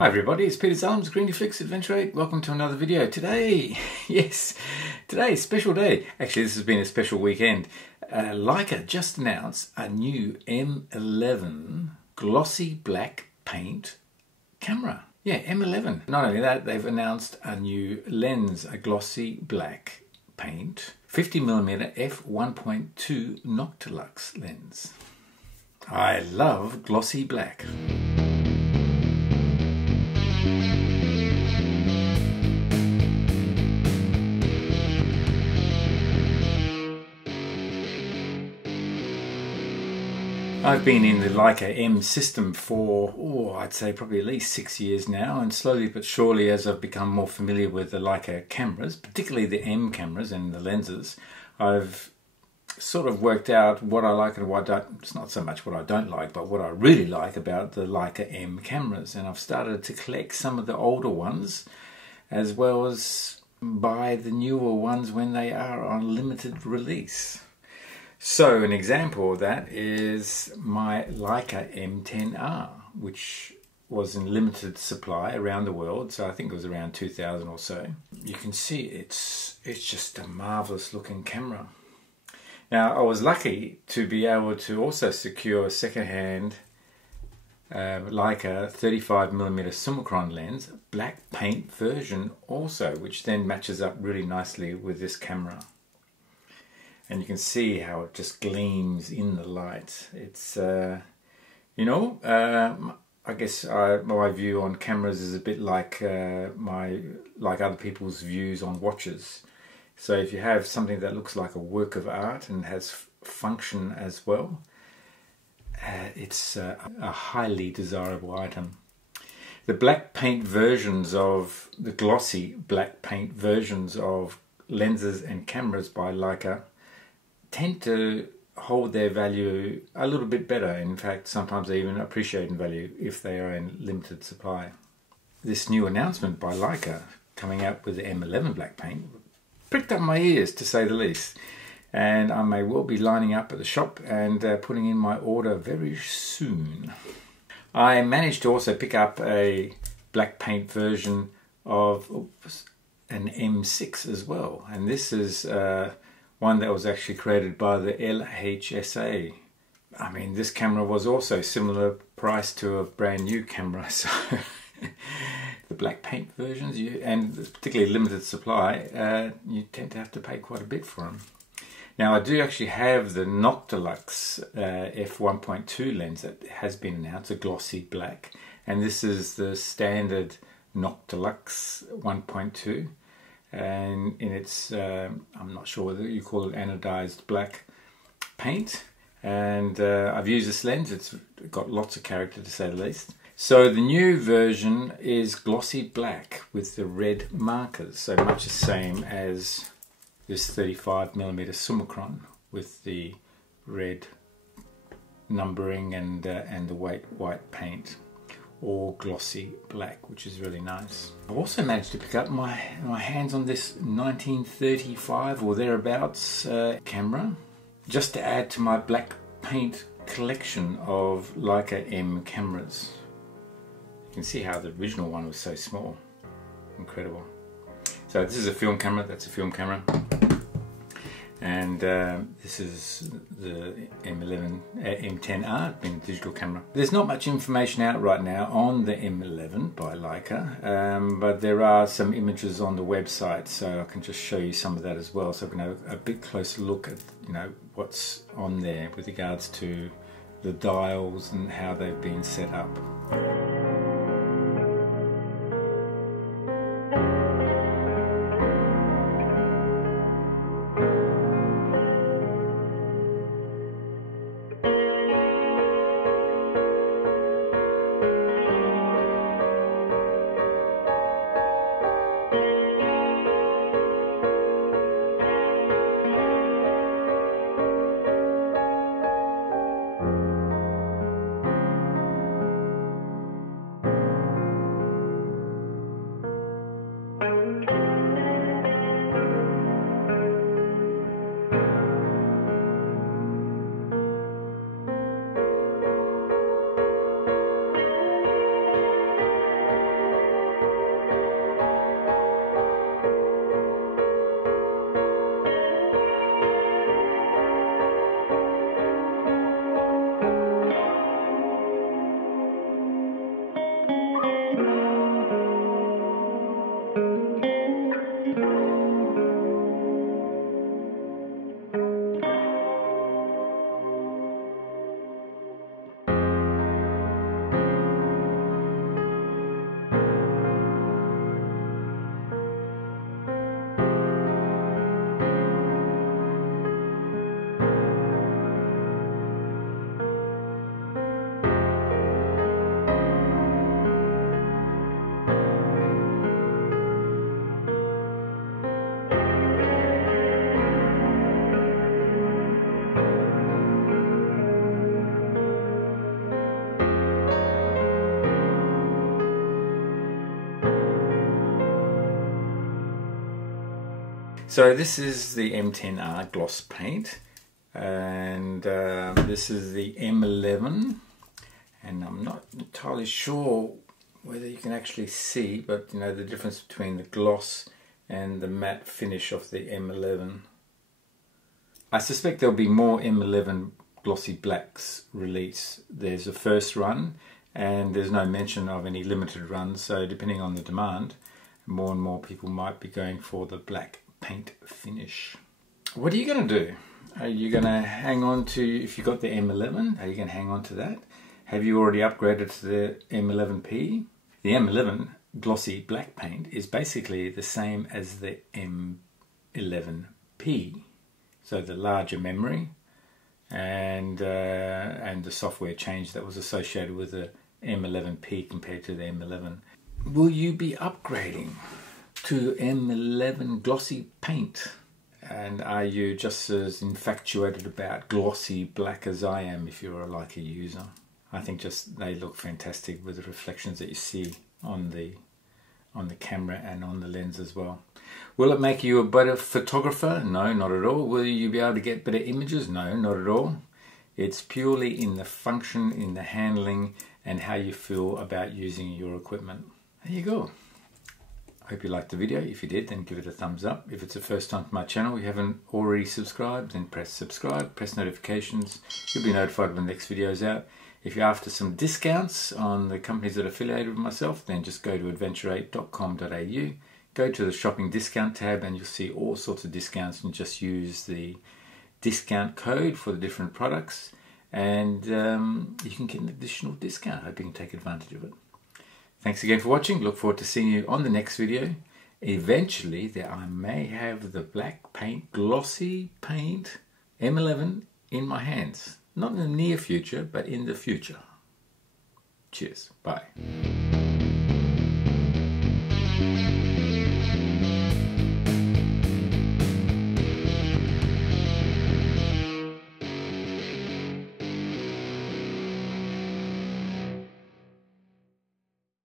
Hi everybody, it's Peter Zalms, Greenieflix Adventure 8. Welcome to another video. Today, today, special day. Actually, this has been a special weekend. Leica just announced a new M11 glossy black paint camera. Yeah, M11. Not only that, they've announced a new lens, a glossy black paint, 50mm f1.2 Noctilux lens. I love glossy black. I've been in the Leica M system for, I'd say probably at least 6 years now, and slowly but surely as I've become more familiar with the Leica cameras, particularly the M cameras and the lenses, I've sort of worked out what I like and what I don't. It's not so much what I don't like, but what I really like about the Leica M cameras. And I've started to collect some of the older ones as well as buy the newer ones when they are on limited release. So an example of that is my Leica M10R, which was in limited supply around the world. So I think it was around 2000 or so. You can see it's just a marvelous looking camera. Now I was lucky to be able to also secure a second-hand Leica 35mm Summicron lens, black paint version also, which then matches up really nicely with this camera. And you can see how it just gleams in the light. It's, I guess my view on cameras is a bit like like other people's views on watches. So if you have something that looks like a work of art and has function as well, it's a highly desirable item. The black paint versions of, the glossy black paint versions of lenses and cameras by Leica tend to hold their value a little bit better. In fact, sometimes they even appreciate in value if they are in limited supply. This new announcement by Leica coming out with the M11 black paint pricked up my ears, to say the least. And I may well be lining up at the shop and putting in my order very soon. I managed to also pick up a black paint version of an M6 as well. And this is one that was actually created by the LHSA. I mean, this camera was also similar price to a brand new camera, so the black paint versions, and particularly limited supply, you tend to have to pay quite a bit for them. Now I do actually have the Noctilux f1.2 lens that has been announced, a glossy black, and this is the standard Noctilux 1.2. And in its, I'm not sure whether you call it anodized black paint, and I've used this lens. It's got lots of character, to say the least. So the new version is glossy black with the red markers, so much the same as this 35mm Summicron with the red numbering and the white paint. Or glossy black, which is really nice. I also managed to pick up my hands on this 1935 or thereabouts camera, just to add to my black paint collection of Leica M cameras. You can see how the original one was so small. Incredible. So this is a film camera, that's a film camera. And this is the M10R, being a digital camera. There's not much information out right now on the M11 by Leica, but there are some images on the website, so I can just show you some of that as well, so we can have a bit closer look at what's on there with regards to the dials and how they've been set up. So this is the M10R gloss paint, and this is the M11, and I'm not entirely sure whether you can actually see, but you know the difference between the gloss and the matte finish of the M11. I suspect there'll be more M11 glossy blacks released. There's a first run and there's no mention of any limited runs, so depending on the demand, more and more people might be going for the black paint finish. What are you going to do? Are you going to hang on to, if you got the M11, are you going to hang on to that? Have you already upgraded to the M11P? The M11 glossy black paint is basically the same as the M11P. So the larger memory and the software change that was associated with the M11P compared to the M11. Will you be upgrading to M11 glossy paint? And are you just as infatuated about glossy black as I am if you're a Leica user? I think just they look fantastic with the reflections that you see on the camera and on the lens as well. Will it make you a better photographer? No, not at all. Will you be able to get better images? No, not at all. It's purely in the function, in the handling, and how you feel about using your equipment. There you go. I hope you liked the video. If you did, then give it a thumbs up. If it's the first time to my channel, you haven't already subscribed, then press subscribe, press notifications. You'll be notified when the next video is out. If you're after some discounts on the companies that are affiliated with myself, then just go to adventure8.com.au, go to the shopping discount tab, and you'll see all sorts of discounts, and just use the discount code for the different products, and you can get an additional discount. I hope you can take advantage of it. Thanks again for watching. Look forward to seeing you on the next video. Eventually, I may have the black paint, glossy paint M11 in my hands. Not in the near future, but in the future. Cheers. Bye.